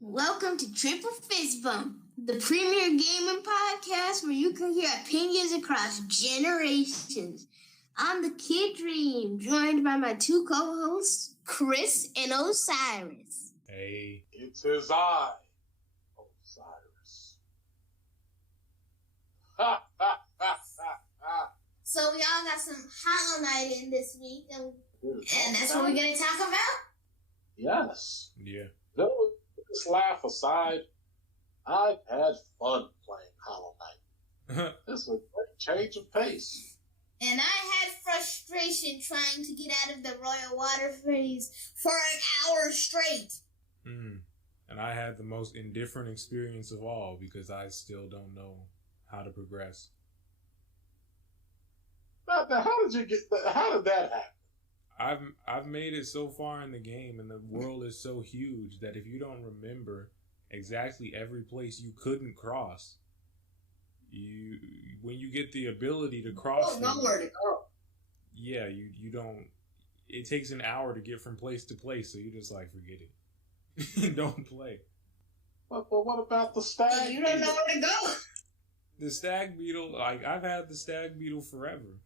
Welcome to Triple Fist Bump, the premier gaming podcast where you can hear opinions across generations. I'm the Kid Dream, joined by my two co-hosts, Chris and Osiris. Hey. It is I, Osiris. Ha, ha, ha, ha, ha. So we all got some Hallownest in this week, and that's what we're going to talk about? Yes. Yeah. No, this laugh aside, I've had fun playing Hollow Knight. It's a great change of pace. And I had frustration trying to get out of the Royal Water Freeze for an hour straight. And I had the most indifferent experience of all because I still don't know how to progress. How did that happen? I've made it so far in the game, and the world is so huge that if you don't remember exactly every place you couldn't cross, when you get the ability to cross, nowhere to go. Yeah, you don't. It takes an hour to get from place to place, so you just like forget it. Don't play. But what about the stag? You don't know where to go. The stag beetle, like I've had the stag beetle forever.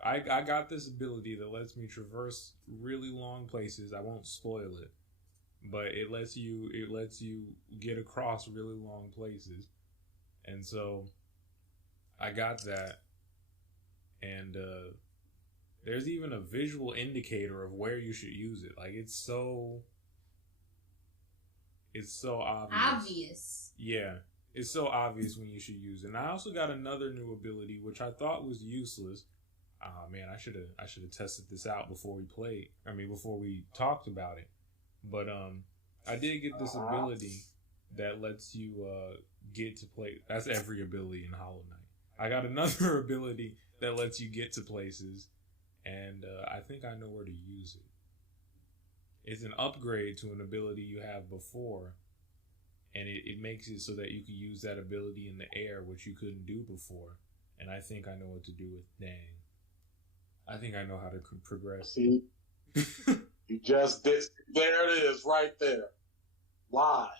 I got this ability that lets me traverse really long places. I won't spoil it, but it lets you get across really long places. And so I got that, and there's even a visual indicator of where you should use it. Like it's so obvious. Yeah, it's so obvious when you should use it. And I also got another new ability which I thought was useless. Oh man, I should have tested this out before we talked about it. But I did get this ability that lets you get to play. That's every ability in Hollow Knight. I got another ability that lets you get to places, and I think I know where to use it. It's an upgrade to an ability you have before, and it makes it so that you can use that ability in the air, which you couldn't do before. And I think I know what to do with Dang. I think I know how to progress. See, you just did. There it is, right there, live.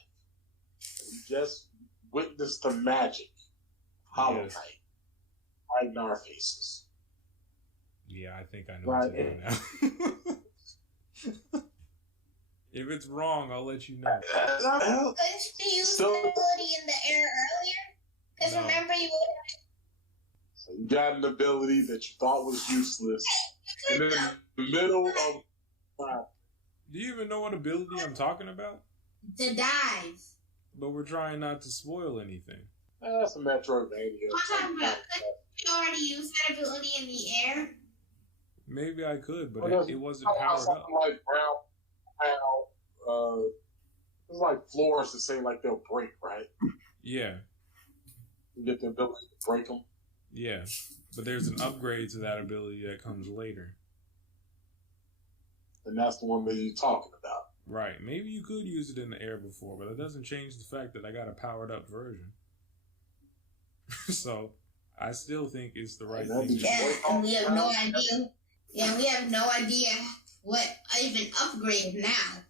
We just witnessed the magic, Hollow Knight, right in our faces. Yeah, I think I know what to do now. If it's wrong, I'll let you know. Couldn't you use the ability in the air earlier? Because remember you would have. So you got an ability that you thought was useless, and then in the middle of wow. Do you even know what ability I'm talking about? The dive. But we're trying not to spoil anything. That's a Metroidvania. I'm talking about, couldn't you already use that ability in the air? Maybe I could, but it wasn't powered up. Like it's like floors that seem like they'll break, right? Yeah. You get the ability to break them. Yeah, but there's an upgrade to that ability that comes later. And that's the one that you're talking about. Right. Maybe you could use it in the air before, but it doesn't change the fact that I got a powered up version. So, I still think it's the right thing. Yeah, and we have no idea. Yeah, we have no idea what even upgrade now.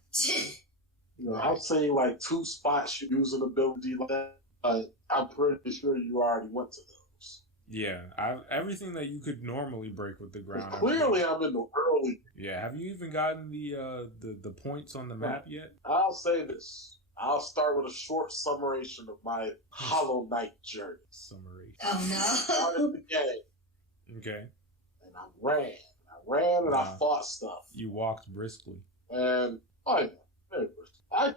I've seen like 2 spots you use an ability like that. I'm pretty sure you already went to those. Yeah, everything that you could normally break with the ground. Clearly, I'm in the early. Yeah, have you even gotten the points on the map yet? I'll say this. I'll start with a short summation of my Hollow Knight journey. Summary. Oh no! I started the game. Okay. And I ran and I fought stuff. You walked briskly. And I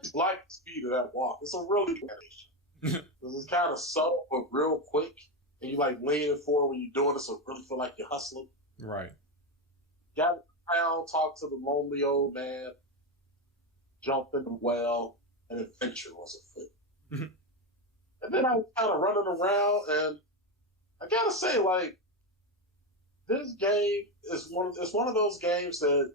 just like the speed of that walk. It's a really good animation. It's kind of subtle but real quick. And you like leaning forward when you're doing it, so it really feel like you're hustling. Right. Got around, talk to the lonely old man, jump in the well, and adventure was afoot. And then I was kind of running around, and I gotta say, like, this game is one of those games that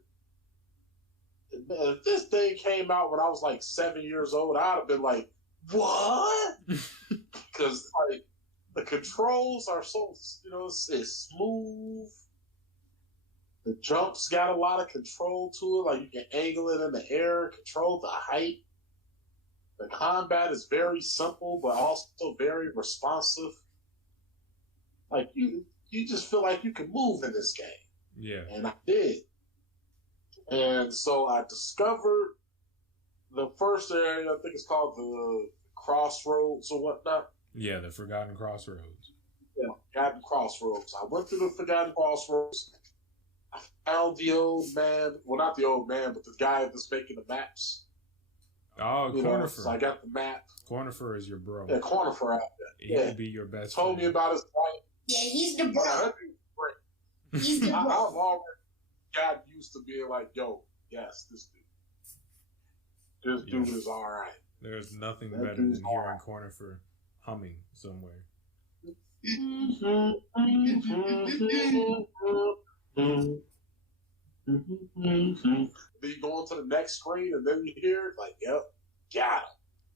if this thing came out when I was like 7 years old, I'd have been like, what? Because like the controls are so, it's smooth. The jumps got a lot of control to it. Like you can angle it in the air, control the height. The combat is very simple, but also very responsive. Like, you just feel like you can move in this game. Yeah. And I did. And so I discovered the first area, I think it's called the Crossroads or whatnot. Yeah, the Forgotten Crossroads. Yeah, Forgotten Crossroads. I went through the Forgotten Crossroads. I found the old man. Well, not the old man, but the guy that's making the maps. Oh, Cornifer. So I got the map. Cornifer is your bro. Yeah, Cornifer out there. He will be your best Told friend. me about his life. Yeah, he's the bro. That'd be great. He's the bro. I've already got used to being like, yo, yes, this dude. This dude is all right. There's nothing better than hearing Cornifer humming somewhere. Then you go on to the next screen, and then you hear it, like, yep, got him.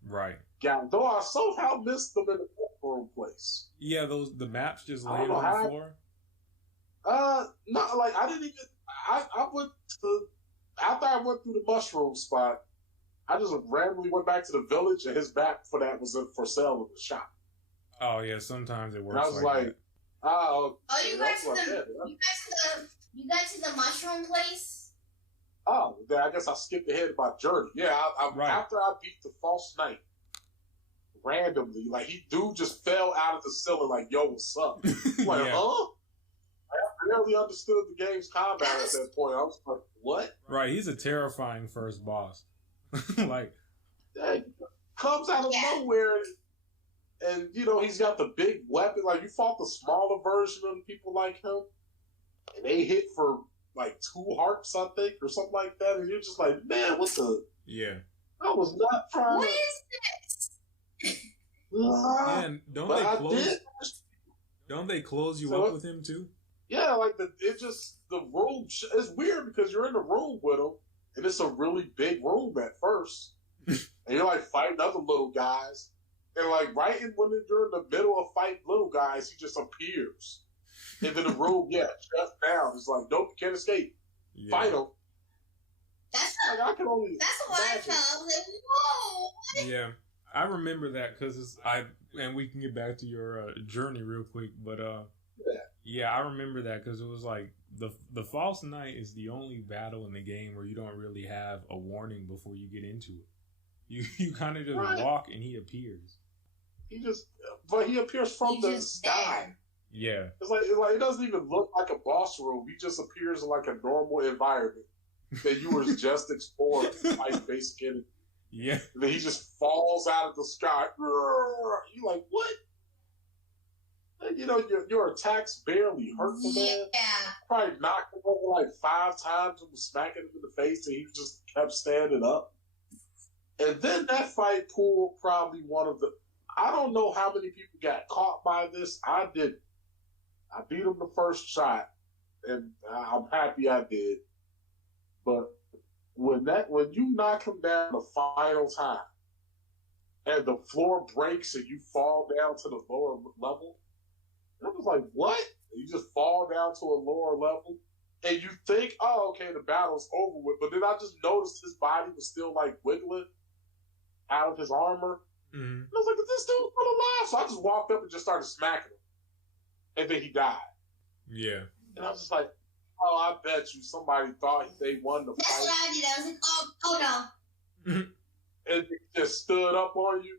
Right. Got him. Though I somehow missed them in the room place. Yeah, the maps just laid on the floor. No, like, I didn't even, I went to, after I went through the mushroom spot, I just randomly went back to the village, and his map for that was for sale in the shop. Oh, yeah, sometimes it works. And I was like, that. oh, you got to the mushroom place? Oh, I guess I skipped ahead of my journey. Yeah, after I beat the false knight, randomly, like, dude just fell out of the ceiling like, yo, what's up? I'm like, Yeah. huh? I barely understood the game's combat at that point. I was like, what? Right, he's a terrifying first boss. Like, He comes out of nowhere, and, you know, he's got the big weapon. Like, you fought the smaller version of people like him, and they hit for, like, 2 hearts, I think, or something like that, and you're just like, man, what the? yeah. I was not trying What to... is this? And don't they close you up with him, too? Yeah, like, the room, it's weird because you're in the room with him, and it's a really big room at first, and you're, like, fighting other little guys, and, like, when you're in the middle of fighting little guys, he just appears into the room, shuts down. It's like, nope, you can't escape. Yeah. Fight him. That's I can only what I felt. I was like, whoa. Yeah, I remember that because and we can get back to your journey real quick, but yeah, I remember that because it was like the false knight is the only battle in the game where you don't really have a warning before you get into it. You kind of just walk and he appears. But he appears from the sky. Yeah, It's like it doesn't even look like a boss room. He just appears in like a normal environment that you were just exploring, like basic enemy. yeah, And then he just falls out of the sky. You like, what? And, you know, your attacks barely hurt the man. Yeah. Probably knocked him over like 5 times and was smacking him in the face, and he just kept standing up. And then that fight pulled probably one of the... I don't know how many people got caught by this. I didn't. I beat him the first shot, and I'm happy I did. But when you knock him down the final time, and the floor breaks and you fall down to the lower level, I was like, what? You just fall down to a lower level, and you think, oh, okay, the battle's over with. But then I just noticed his body was still like wiggling out of his armor. mm-hmm. And I was like, is this dude still alive? So I just walked up and just started smacking him. And then he died. Yeah. And I was just like, oh, I bet you somebody thought they won the That's fight. what I did. I was like, oh no. And he just stood up on you.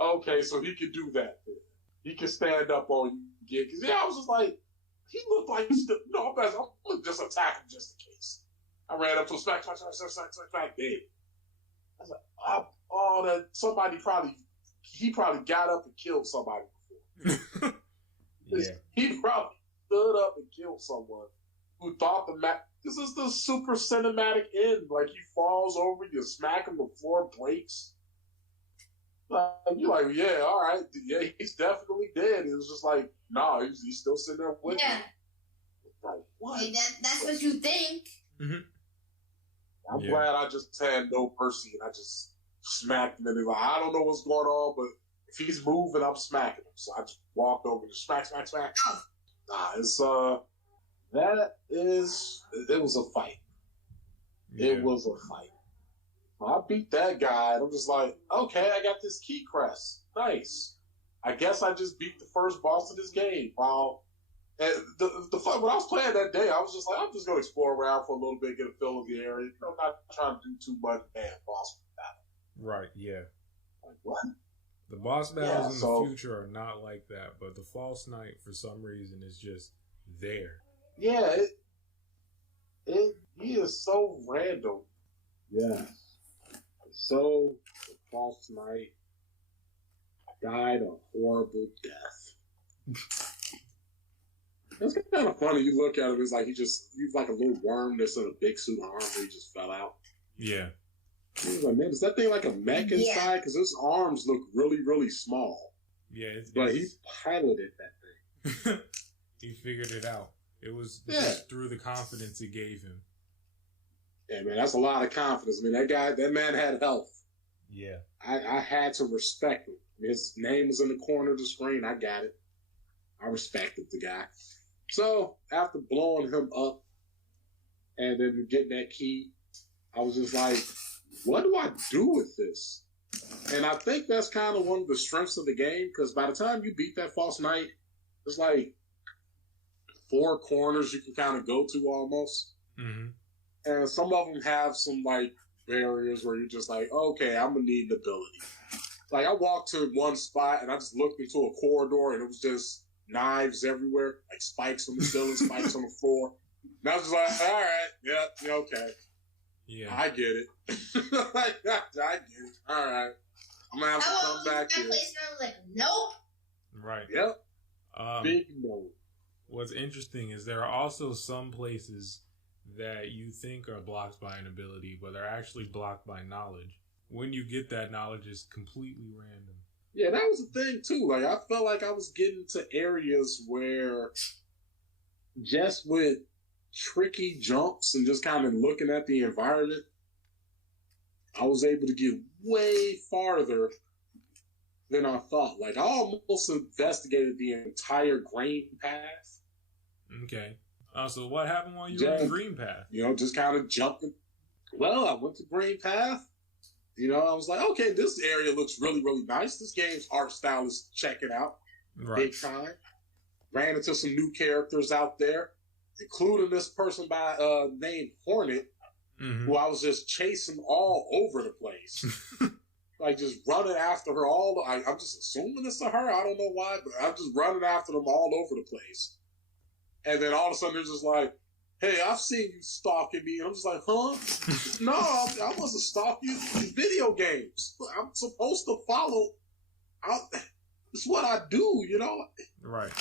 Okay, so he could do that then. He can stand up on you again. Because, I was just like, he looked like he's still, I'm going to just attack him just in case. I ran up to him, smack, dead. I was like, he probably got up and killed somebody before. Yeah. He probably stood up and killed someone who thought this is the super cinematic end. Like, he falls over, you smack him, the floor breaks. You're like, yeah, all right. Yeah, he's definitely dead. It was just like, nah, he's still sitting there with Yeah. me. Like, what? Hey, that's what you think. Mm-hmm. I'm glad I just had no mercy and I just smacked him. And like, I don't know what's going on, but if he's moving, I'm smacking him. So I just walked over and smack. Oh. Nah, it was a fight. Yeah. It was a fight. I beat that guy, and I'm just like, okay, I got this key crest. Nice. I guess I just beat the first boss of this game. Wow. And the fun, when I was playing that day, I was just like, I'm just going to explore around for a little bit, get a feel of the area. I'm not trying to do too much boss battle. Right, yeah. Like, what? The boss battles in the future are not like that, but the False Knight, for some reason, is just there. Yeah, he is so random. Yeah. So, the False Knight died a horrible death. It's kind of funny. You look at him, it's like he's like a little worm that's in a big suit armor. He just fell out. Yeah. He was like, man, is that thing like a mech inside? Because his arms look really, really small. Yeah. But he piloted that thing. He figured it out. It was just through the confidence it gave him. Yeah, man, that's a lot of confidence. I mean, that man had health. Yeah. I had to respect him. His name was in the corner of the screen. I got it. I respected the guy. So, after blowing him up and then getting that key, I was just like, what do I do with this? And I think that's kind of one of the strengths of the game, because by the time you beat that False Knight, there's like 4 corners you can kind of go to almost. Mm-hmm. And some of them have some like barriers where you're just like, okay, I'm going to need an ability. Like, I walked to one spot and I just looked into a corridor and it was just knives everywhere, like spikes on the ceiling, spikes on the floor. And I was just like, all right, yeah, okay. Yeah. I get it. I get it. All right. I'm going to have to come back here. I was like, nope. Right. Yep. Big no. What's interesting is there are also some places that you think are blocked by an ability, but they're actually blocked by knowledge. When you get that knowledge, it's completely random. Yeah, that was the thing, too. Like, I felt like I was getting to areas where just with tricky jumps and just kind of looking at the environment, I was able to get way farther than I thought. Like, I almost investigated the entire grain path. Okay. So what happened while you were in the green path? You know, just kind of jumping. Well, I went to green path. You know, I was like, okay, this area looks really, really nice. This game's art style is checking out. Right. Big time. Ran into some new characters out there, including this person by named Hornet, who I was just chasing all over the place. Like, just running after her I'm just assuming it's to her. I don't know why, but I'm just running after them all over the place. And then all of a sudden, they're just like, hey, I've seen you stalking me. And I'm just like, huh? No, I wasn't stalking you. In video games. I'm supposed to follow. It's what I do, you know? Right.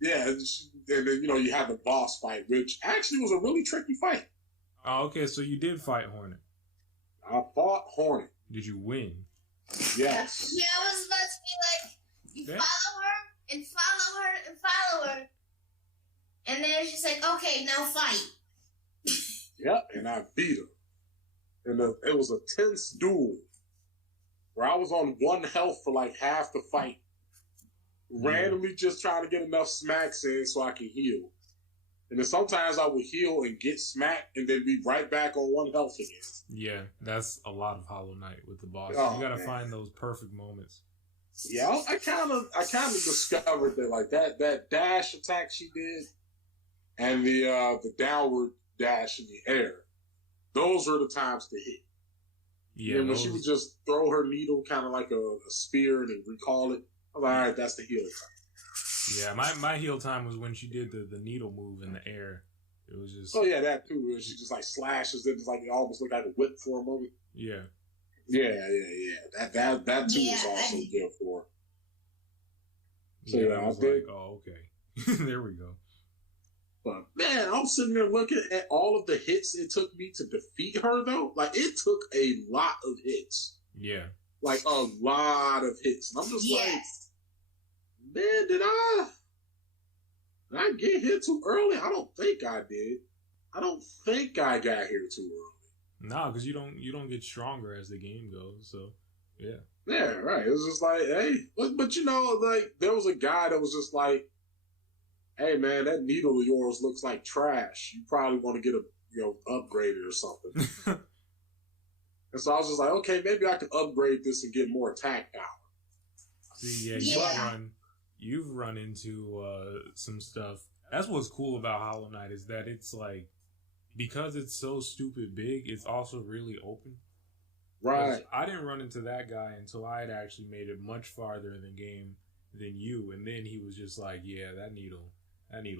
Yeah. And then, you know, you have the boss fight, which actually was a really tricky fight. Oh, okay. So you did fight Hornet. I fought Hornet. Did you win? Yes. Yeah, I was about to be like, you follow her and follow her and follow her. And then it's just like, okay, now fight. Yep, and I beat her. And it was a tense duel where I was on 1 health for like half the fight. Randomly just trying to get enough smacks in so I can heal. And then sometimes I would heal and get smacked and then be right back on 1 health again. Yeah, that's a lot of Hollow Knight with the boss. Oh, you gotta find those perfect moments. Yeah, I kind of discovered that like that dash attack she did and the downward dash in the air, those are the times to hit. Yeah, and when she would just throw her needle kind of like a spear and then recall it, I'm like, all right, that's the heal time. Yeah, my heal time was when she did the needle move in the air. It was just... Oh, yeah, that too. She just like slashes it. It's like it almost looked like a whip for a moment. Yeah. Yeah. That too was also good for her. So, yeah, I was like, oh, okay. There we go. But, man, I'm sitting there looking at all of the hits it took me to defeat her, though. Like, it took a lot of hits. Yeah. Like, a lot of hits. And I'm just like, man, did I get here too early? I don't think I did. I don't think I got here too early. Nah, because you don't get stronger as the game goes, so, yeah. Yeah, right. It was just like, hey, but you know, like, there was a guy that was just like, hey, man, that needle of yours looks like trash. You probably want to get upgraded or something. And so I was just like, okay, maybe I can upgrade this and get more attack power. See, you've run into some stuff. That's what's cool about Hollow Knight is that it's like, because it's so stupid big, it's also really open. Right. I didn't run into that guy until I had actually made it much farther in the game than you, and then he was just like, yeah, that needle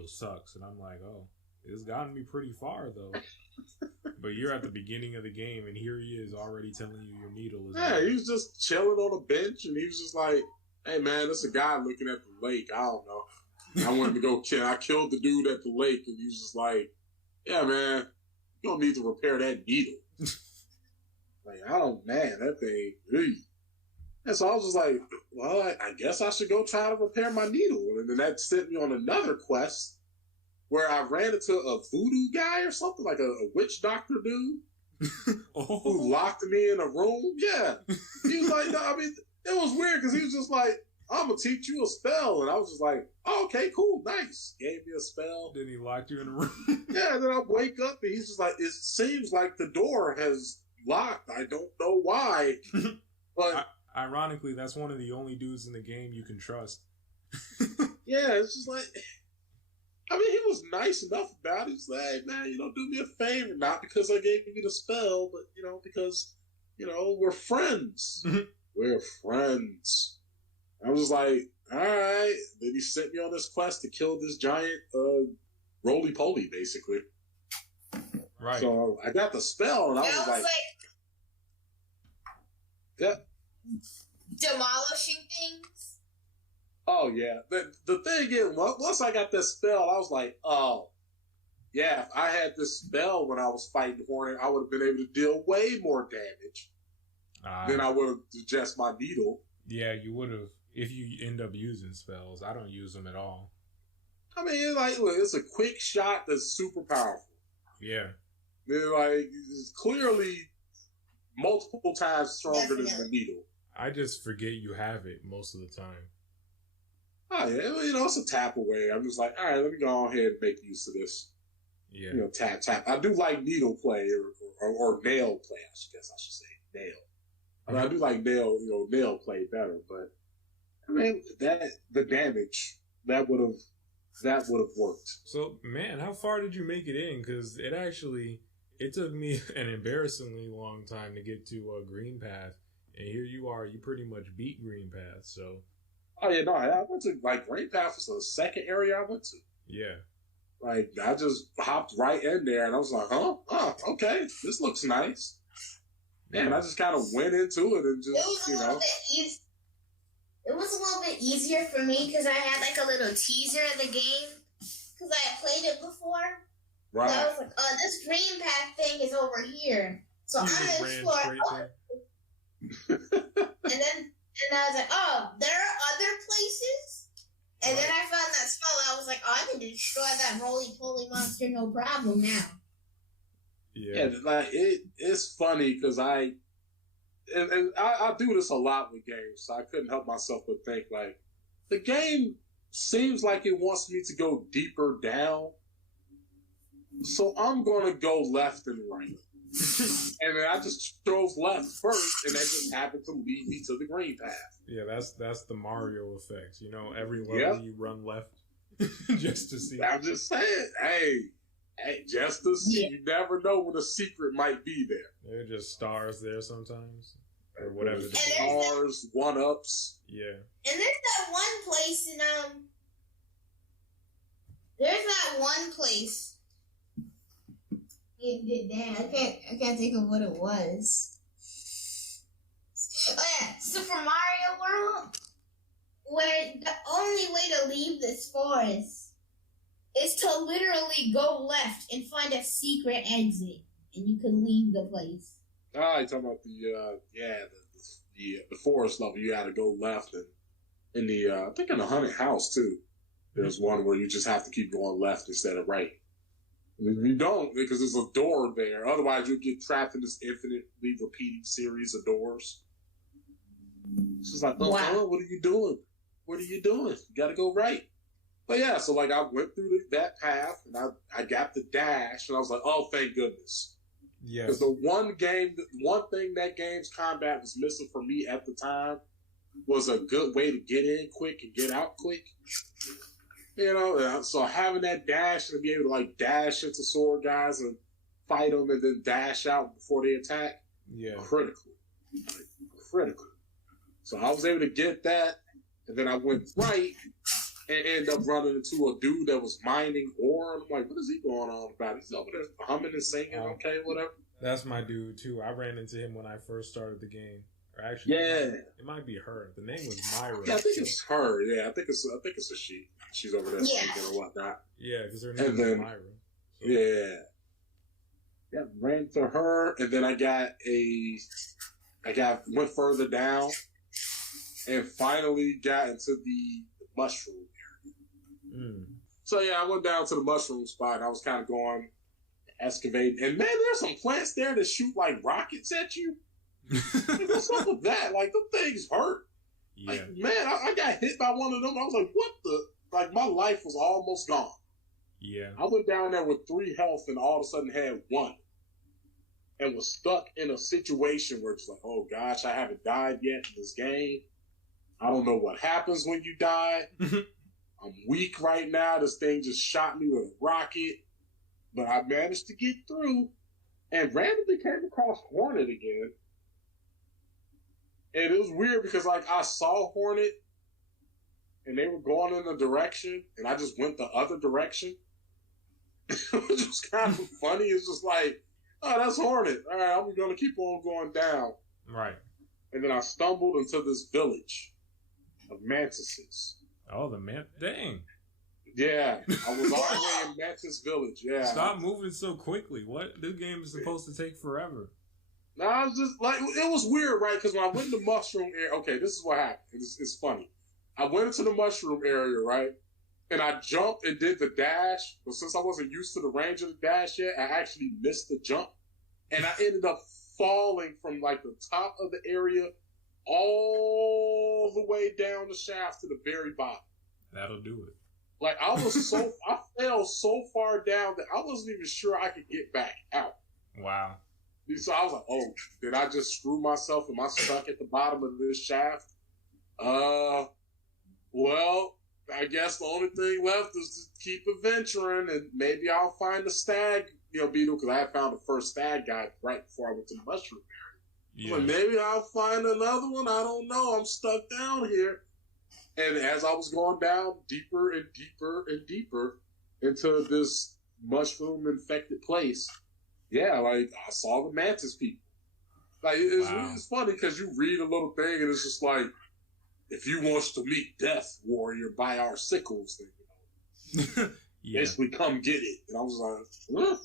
sucks. And I'm like, oh, it's gotten me pretty far though. But you're at the beginning of the game, and here he is already telling you your needle is. Yeah, he was just chilling on a bench, and he was just like, hey man, there's a guy looking at the lake. I don't know. I wanted to go kill. I killed the dude at the lake, and he was just like, yeah man, you don't need to repair that needle. Like, that thing, really. And so I was just like, well, I guess I should go try to repair my needle. And then that sent me on another quest where I ran into a voodoo guy or something, like a witch doctor dude who locked me in a room. Yeah. He was like, no, I mean, it was weird because he was just like, I'm going to teach you a spell. And I was just like, oh, okay, cool, nice. Gave me a spell. Then he locked you in a room. Yeah, and then I wake up and he's just like, it seems like the door has locked. I don't know why. But ironically, that's one of the only dudes in the game you can trust. Yeah, it's just like, I mean, he was nice enough about it. He's like, hey, man, do me a favor. Not because I gave you the spell, but, because, we're friends. We're friends. I was like, all right. Then he sent me on this quest to kill this giant roly-poly, basically. Right. So I got the spell, and I was like, yeah. Demolishing things? Oh, yeah. The thing is, once I got this spell, I was like, oh, yeah, if I had this spell when I was fighting the Hornet, I would have been able to deal way more damage than I would have with just my needle. Yeah, you would have, if you end up using spells. I don't use them at all. I mean, look, it's a quick shot that's super powerful. Yeah. It's clearly multiple times stronger than the needle. I just forget you have it most of the time. Oh, yeah. It's a tap away. I'm just like, all right, let me go ahead and make use of this. Yeah. Tap. I do like needle play or nail play, I guess I should say. Nail. I mean, I do like nail play better, but I mean, the damage, that would have worked. So, man, how far did you make it in? Because it took me an embarrassingly long time to get to Green Path. And here you are, you pretty much beat Green Path, so. Oh, yeah, no, I went to, Green Path was the second area I went to. Yeah. I just hopped right in there, and I was like, huh? Oh, okay, this looks nice. And I just kind of went into it and just, It was a little bit easier for me because I had, a little teaser of the game because I had played it before. Right. So I was like, oh, this Green Path thing is over here. So I'm going to explore. And I was like, oh, there are other places? And then I found that spell. I was like, oh, I can destroy that roly-poly monster no problem now. Yeah, it's funny because I do this a lot with games, so I couldn't help myself but think, the game seems like it wants me to go deeper down, so I'm going to go left and right. And then I just drove left first, and that just happened to lead me to the Green Path. Yeah, that's the Mario effect. Every level you run left just to see. I'm just saying, hey, just to see. You never know when a secret might be there. There are just stars there sometimes, or whatever. Stars, one-ups. Yeah. And there's that one place in I can't think of what it was. Oh yeah, Super Mario World, where the only way to leave this forest is to literally go left and find a secret exit, and you can leave the place. Ah, you're talking about the forest level. You had to go left, and in the I think in the haunted house too. There's one where you just have to keep going left instead of right. You don't, because there's a door there. Otherwise, you'll get trapped in this infinitely repeating series of doors. It's just like, what are you doing? What are you doing? You got to go right. But yeah, so I went through that path, and I got the dash, and I was like, oh, thank goodness. Yes. Because the one thing that game's combat was missing for me at the time was a good way to get in quick and get out quick. You know, so having that dash and be able to like dash into sword guys and fight them and then dash out before they attack, critical. Critical. So I was able to get that, and then I went right and ended up running into a dude that was mining ore. I'm like, what is he going on about? He's over there humming and singing, okay, whatever. That's my dude too. I ran into him when I first started the game. Or actually, it might be her. The name was Myra. Yeah, I think it's her. Yeah, I think it's a she. She's over there singing or whatnot. Yeah, because her name is Myra. So. Yeah, ran to her, and then I went further down, and finally got into the mushroom area. So I went down to the mushroom spot, and I was kind of going excavating, and man, there's some plants there that shoot like rockets at you. Like, what's up with that? Like, them things hurt. Yeah. Like, man, I got hit by one of them. I was like, what the? Like, my life was almost gone. Yeah. I went down there with 3 health and all of a sudden had 1. And was stuck in a situation where it's like, oh gosh, I haven't died yet in this game. I don't know what happens when you die. I'm weak right now. This thing just shot me with a rocket. But I managed to get through and randomly came across Hornet again. And it was weird because, like, I saw Hornet and they were going in a direction and I just went the other direction. Which was kind of funny. It's just like, oh, that's Hornet. All right, I'm going to keep on going down. Right. And then I stumbled into this village of mantises. Oh, dang. Yeah, I was all the way in Mantis Village, yeah. Stop moving so quickly. What? This game is supposed to take forever. No, I was just like, it was weird, right? Because when I went in the mushroom area, okay, this is what happened. It's funny. I went into the mushroom area, right? And I jumped and did the dash. But since I wasn't used to the range of the dash yet, I actually missed the jump. And I ended up falling from like the top of the area all the way down the shaft to the very bottom. That'll do it. Like, I fell so far down that I wasn't even sure I could get back out. Wow. So I was like, oh, did I just screw myself? Am I stuck at the bottom of this shaft? Well, I guess the only thing left is to keep adventuring, and maybe I'll find a stag, beetle, because I had found the first stag guy right before I went to the mushroom area. Yeah. Like, maybe I'll find another one. I don't know. I'm stuck down here. And as I was going down deeper and deeper and deeper into this mushroom-infected place, like, I saw the mantis people. Like, it's funny because you read a little thing and it's just like, if you want to meet death, warrior, by our sickles, then, basically come get it. And I was like, huh?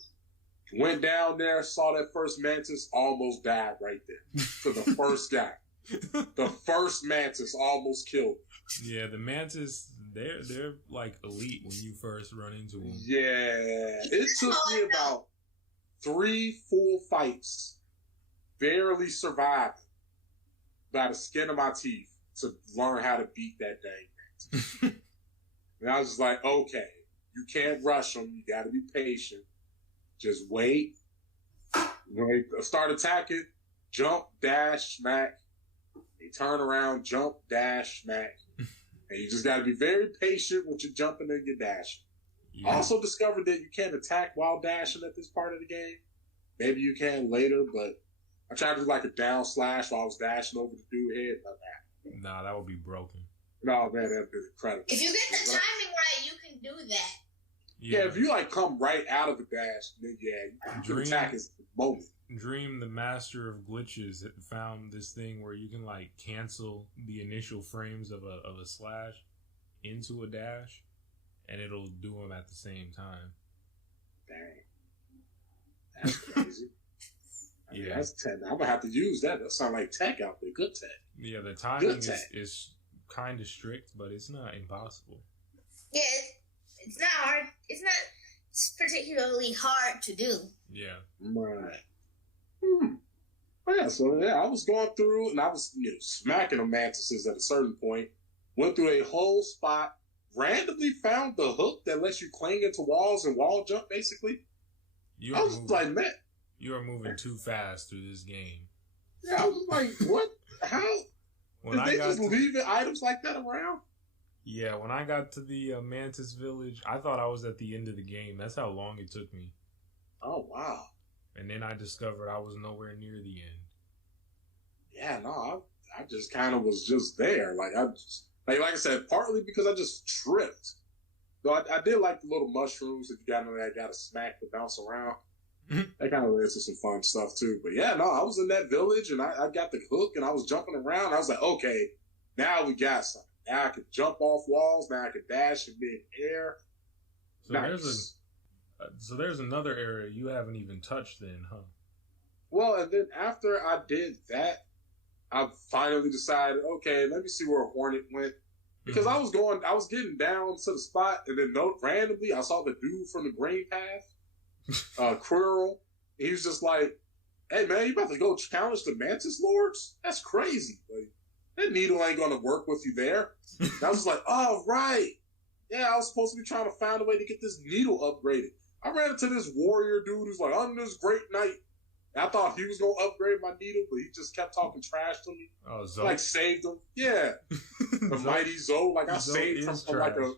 Went down there, saw that first mantis, almost died right there. To the first guy. The first mantis almost killed me. Yeah, the mantis, they're like elite when you first run into them. Yeah, it took me about 3 full fights, barely surviving by the skin of my teeth to learn how to beat that dang mantis. And I was just like, okay, you can't rush them. You got to be patient. Just wait. When they start attacking, jump, dash, smack. They turn around, jump, dash, smack. And you just got to be very patient with your jumping and your dashing. Yeah. I also discovered that you can't attack while dashing at this part of the game. Maybe you can later, but I tried to do like a down slash while I was dashing over the dude head. Nah, that would be broken. No, man, that would be incredible. If you get the timing right, you can do that. Yeah, if you like come right out of the dash, then you can attack at the moment. Dream, the master of glitches, found this thing where you can like cancel the initial frames of a slash into a dash, and it'll do them at the same time. Dang, that's crazy. Yeah, that's 10. I'm gonna have to use that. That sounds like tech out there. Good tech. Yeah, the timing is kind of strict, but it's not impossible. Yeah, it's not hard. It's not particularly hard to do. Yeah. Right. Yeah, so I was going through and I was smacking the mantises at a certain point. Went through a whole spot, randomly found the hook that lets you cling into walls and wall jump, basically. I was like, man, You are moving too fast through this game. Yeah, I was like, what? How? Did they just leave items like that around? Yeah, when I got to the Mantis Village, I thought I was at the end of the game. That's how long it took me. Oh, wow. And then I discovered I was nowhere near the end. Yeah, no, I just kind of was just there. Like I said, partly because I just tripped. Though I did like the little mushrooms that you got in there. I got to smack to bounce around. That kind of led to some fun stuff too. But yeah, no, I was in that village and I got the hook and I was jumping around. I was like, okay, now we got something. Now I can jump off walls. Now I can dash in mid-air. So nice. There's another area you haven't even touched then, huh? Well, and then after I did that, I finally decided, okay, let me see where Hornet went. Because I was getting down to the spot, and then randomly I saw the dude from the Green Path, Quirrell. He was just like, hey man, you about to go challenge the Mantis Lords? That's crazy. Like, that needle ain't gonna work with you there. And I was like, oh right. Yeah, I was supposed to be trying to find a way to get this needle upgraded. I ran into this warrior dude who's like, I'm this great knight. And I thought he was going to upgrade my needle, but he just kept talking trash to me. Oh, Zoe? Like, saved him. Yeah. The mighty Zoe. Like, I saved him from like a...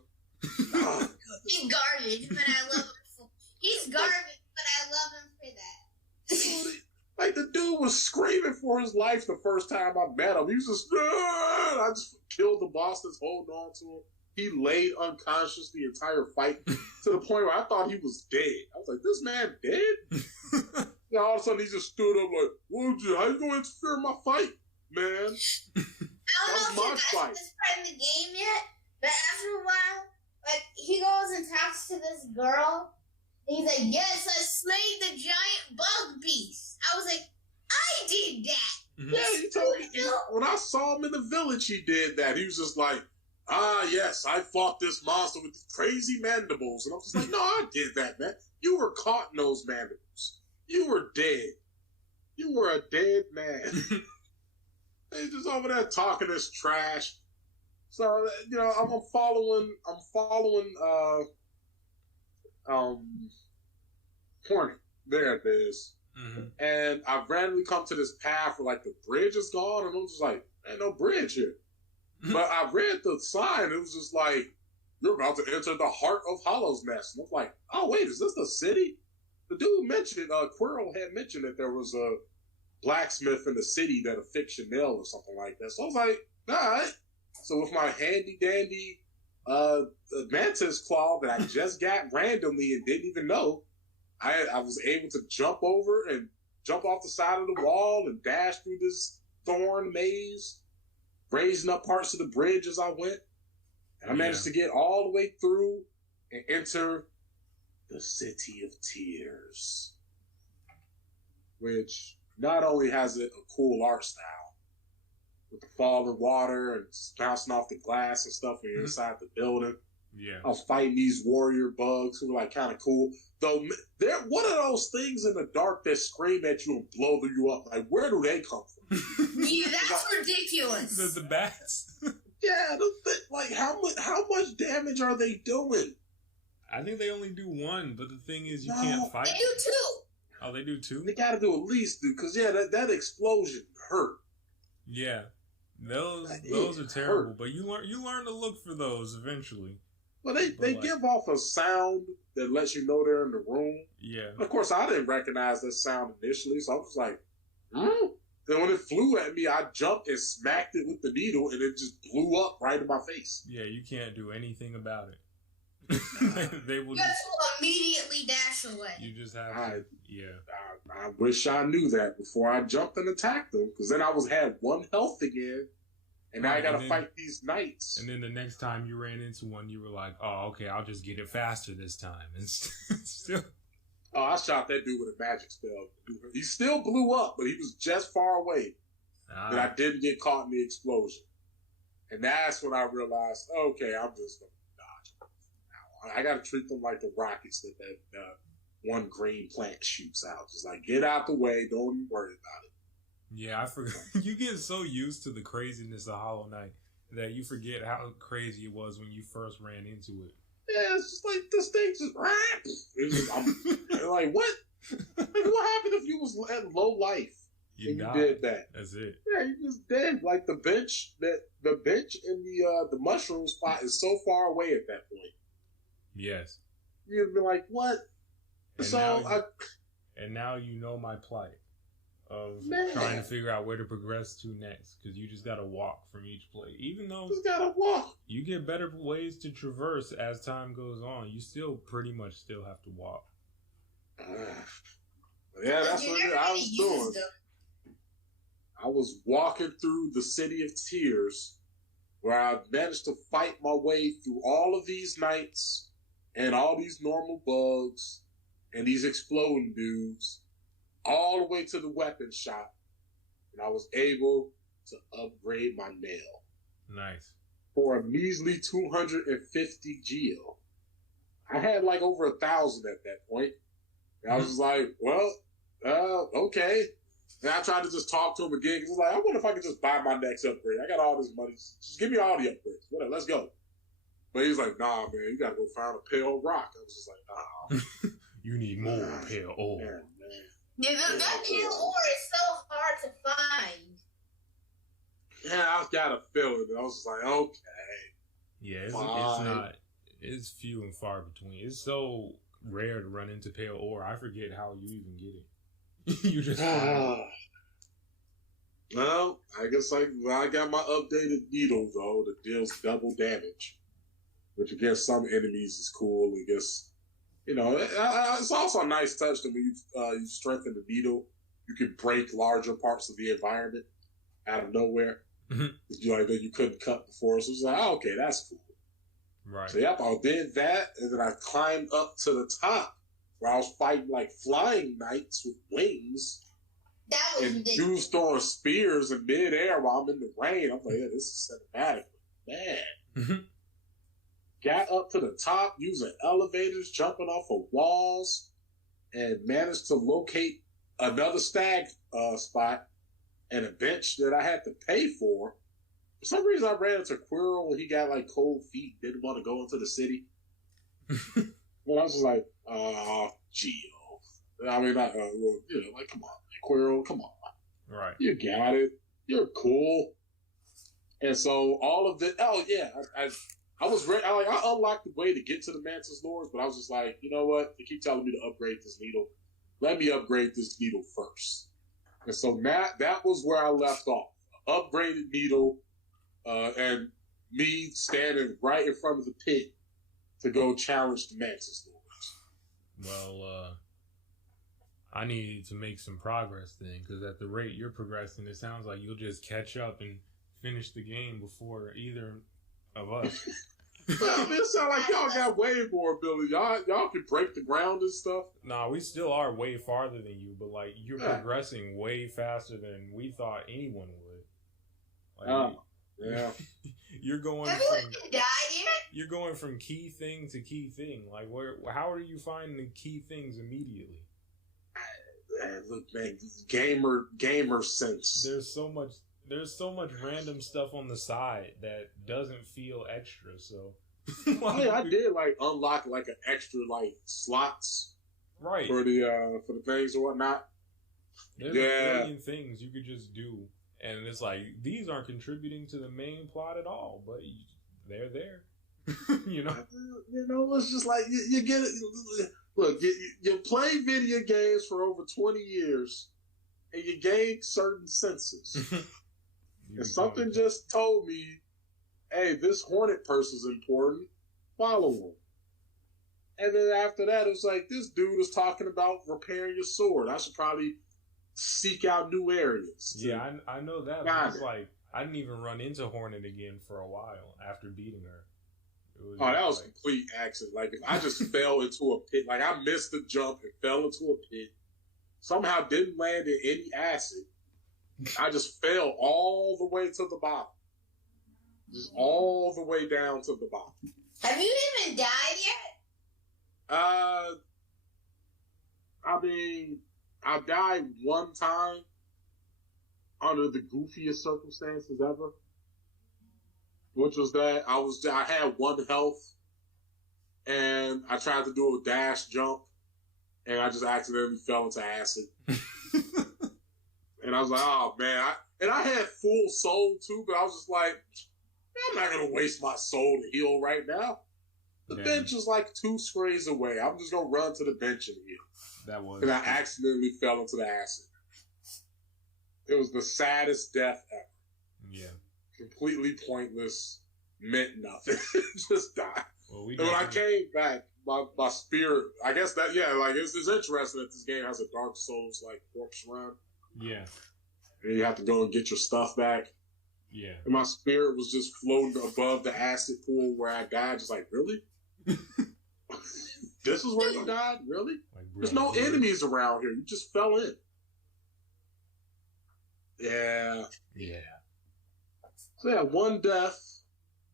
He's garbage, but I love him. He's garbage, but I love him for that. Like, the dude was screaming for his life the first time I met him. He was just... I just killed the boss that's holding on to him. He laid unconscious the entire fight to the point where I thought he was dead. I was like, this man dead? And all of a sudden, he just stood up like, how you going to interfere in my fight, man? I don't know if you guys this part in the game yet, but after a while, like, he goes and talks to this girl, and he's like, yes, I slayed the giant bug beast. I was like, I did that. Mm-hmm. Yeah, he told me. When I saw him in the village, he did that. He was just like, yes, I fought this monster with crazy mandibles. And I was like, no, I did that, man. You were caught in those mandibles. You were dead. You were a dead man. He's just over there talking this trash. So, you know, I'm following Cornifer. There it is. Mm-hmm. And I randomly come to this path where, like, the bridge is gone, and I'm just like, ain't no bridge here. But I read the sign, it was just like, you're about to enter the heart of Hallownest. And I was like, oh, wait, is this the city? The dude mentioned, Quirrell had mentioned that there was a blacksmith in the city that affixed your nail or something like that. So I was like, all right. So with my handy-dandy mantis claw that I just got randomly and didn't even know, I was able to jump over and jump off the side of the wall and dash through this thorn maze, raising up parts of the bridge as I went. And I managed to get all the way through and enter the City of Tears, which not only has a cool art style with the falling water and bouncing off the glass and stuff when you're inside the building. Yeah. I was fighting these warrior bugs who were like kind of cool. Though they're one of those things in the dark that scream at you and blow you up. Like, where do they come from? Yeah, that's ridiculous. The bats. Yeah, like how much damage are they doing? I think they only do one, but the thing is, you can't fight. They do two. Oh, they do two? They gotta do at least two, because that explosion hurt. Yeah. Those are terrible, but you learn to look for those eventually. Well, they give off a sound that lets you know they're in the room. Yeah. And of course, I didn't recognize that sound initially, so I was like, Then when it flew at me, I jumped and smacked it with the needle, and it just blew up right in my face. Yeah, you can't do anything about it. They will you have to immediately dash away. You just have to. I wish I knew that before I jumped and attacked them, because then I had 1 health again, and now I got to fight these knights. And then the next time you ran into one, you were like, "Oh, okay, I'll just get it faster this time." And still. Oh, I shot that dude with a magic spell. He still blew up, but he was just far away. And I didn't get caught in the explosion. And that's when I realized, okay, I'm just going to dodge. I got to treat them like the rockets that one green plant shoots out. Just like, get out the way, don't even worry about it. Yeah, I forgot. You get so used to the craziness of Hollow Knight that you forget how crazy it was when you first ran into it. Yeah, it's just like, this thing just... I'm like, what? Like, what happened if you was at low life and you did that? That's it. Yeah, you just dead. Like the bench in the mushroom spot is so far away at that point. Yes. You'd be like, what? And now you know my plight of trying to figure out where to progress to next, because you just gotta walk from each place. Even though just gotta walk, you get better ways to traverse as time goes on. You still pretty much still have to walk. Yeah, that's what I was doing. I was walking through the City of Tears, where I managed to fight my way through all of these knights and all these normal bugs and these exploding dudes, all the way to the weapon shop, and I was able to upgrade my nail. Nice. For a measly 250 geo. I had like over 1,000 at that point. And I was just like, well, okay. And I tried to just talk to him again. He was like, I wonder if I could just buy my next upgrade. I got all this money. Just give me all the upgrades. Whatever, let's go. But he was like, nah, man, you got to go find a pale rock. I was just like, nah. You need more pale ore. Man. Yeah, that pale ore is so hard to find. Yeah, I got a feeling. I was just like, okay. Yeah, it's few and far between. It's so rare to run into pale ore. I forget how you even get it. You just well, I guess I got my updated needle though that deals double damage, which against some enemies is cool. I guess it's also a nice touch that when you strengthen the needle, you can break larger parts of the environment out of nowhere. Mm-hmm. That you couldn't cut before. So it's like, oh, okay, that's cool. Right. So yep, I did that, and then I climbed up to the top where I was fighting like flying knights with wings. That was and dudes throwing spears in midair while I'm in the rain. I'm like, yeah, this is cinematic, man. Mm-hmm. Got up to the top using elevators, jumping off of walls, and managed to locate another stag spot and a bench that I had to pay for. For some reason, I ran into Quirrell when he got like cold feet, didn't want to go into the city. Well, I was just like, Geo. I mean, like, come on, Quirrell, come on. Right. You got it. You're cool. And so all of the, I was ready. I unlocked the way to get to the Mantis Lords, but I was just like, you know what? They keep telling me to upgrade this needle. Let me upgrade this needle first. And so that was where I left off. Upgraded needle, and me standing right in front of the pit to go challenge the Mantis Lords. Well, I need to make some progress then, because at the rate you're progressing, it sounds like you'll just catch up and finish the game before either of us. I mean, it sounds like y'all got way more ability. Y'all can break the ground and stuff. Nah, we still are way farther than you, but like you're progressing way faster than we thought anyone would. Like, yeah. You're going. Have you died yet? You're going from key thing to key thing. Like, how are you finding the key things immediately? Look, man, gamer sense. There's so much random stuff on the side that doesn't feel extra. So, I did like unlock like an extra like slots, right, for the things or whatnot. There's a million things you could just do, and it's like these aren't contributing to the main plot at all, but they're there. It's just like you get it. Look, you play video games for over 20 years, and you gain certain senses. And something just told me, hey, this Hornet person's important. Follow him. And then after that, it was like, this dude is talking about repairing your sword. I should probably seek out new areas. Yeah, I know that. But it's like, I didn't even run into Hornet again for a while after beating her. That was complete accident. Like, if I just fell into a pit, like I missed the jump and fell into a pit, somehow didn't land in any acid, I just fell all the way to the bottom. Just all the way down to the bottom. Have you even died yet? I mean, I died one time under the goofiest circumstances ever. Which was that I had 1 health and I tried to do a dash jump and I just accidentally fell into acid. And I was like, oh, man. I had full soul, too, but I was just like, I'm not going to waste my soul to heal right now. The bench is like 2 sprays away. I'm just going to run to the bench and heal. And I accidentally fell into the acid. It was the saddest death ever. Yeah. Completely pointless. Meant nothing. Just died. Well, and when I came back, my spirit, I guess that, it's interesting that this game has a Dark Souls, corpse run. Yeah. And you have to go and get your stuff back. Yeah. And my spirit was just floating above the acid pool where I died, just like, really? This is where you died? Really? There's no enemies around here. You just fell in. Yeah. Yeah. So, 1 death,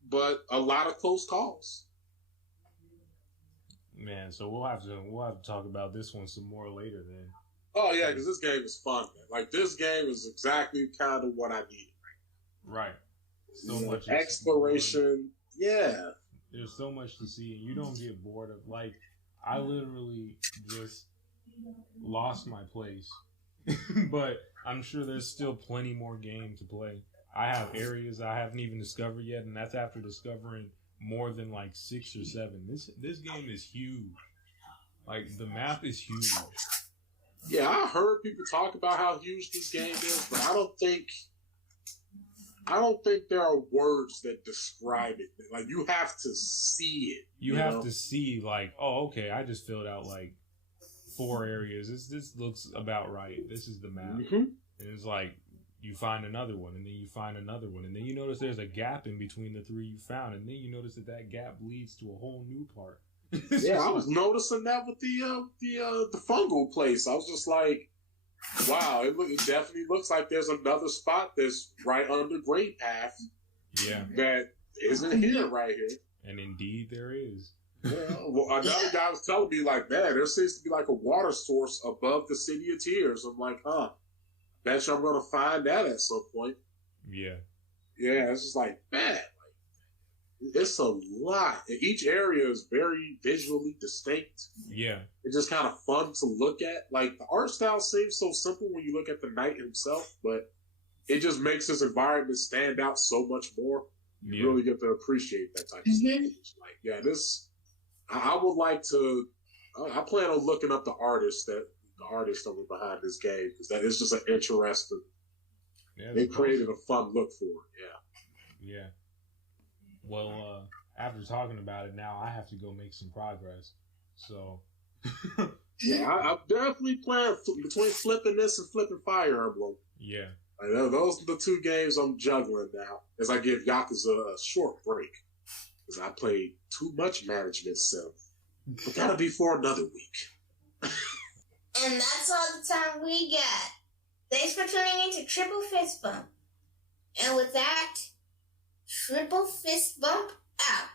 but a lot of close calls. Man, so we'll have to talk about this one some more later then. Oh, yeah, because this game is fun, man. This game is exactly kind of what I need. Right. So much exploration. Yeah. There's so much to see, and you don't get bored of. I literally just lost my place. But I'm sure there's still plenty more game to play. I have areas I haven't even discovered yet, and that's after discovering more than 6 or 7. This game is huge. The map is huge. Yeah, I heard people talk about how huge this game is, but I don't think there are words that describe it. You have to see it. You have to see, oh, okay, I just filled out 4 areas. This looks about right. This is the map. Mm-hmm. And it's you find another one, and then you find another one, and then you notice there's a gap in between the 3 you found, and then you notice that gap leads to a whole new part. Yeah, I was noticing that with the fungal place. I was just like, wow, it definitely looks like there's another spot that's right under Great Path. Yeah. That isn't here right here. And indeed there is. Yeah. Well, another guy was telling me, man, there seems to be a water source above the City of Tears. I'm like, bet you I'm going to find that at some point. Yeah. Yeah, it's just man, it's a lot. Each area is very visually distinct. Yeah. It's just kind of fun to look at. The art style seems so simple when you look at the knight himself, but it just makes this environment stand out so much more. You really get to appreciate that type of stuff. This, I would like to, I plan on looking up the artists that were behind this game, because that is just an interesting, they created a fun look for it. Yeah. Yeah. Well, after talking about it now, I have to go make some progress. So. Yeah, I'm definitely playing between flipping this and flipping Fire Emblem. Yeah. Those are the 2 games I'm juggling now, as I give Yakuza a short break. Because I played too much management sim. But that'll be for another week. And that's all the time we got. Thanks for tuning in to Triple Fist Bump. And with that, Triple Fist Bump out.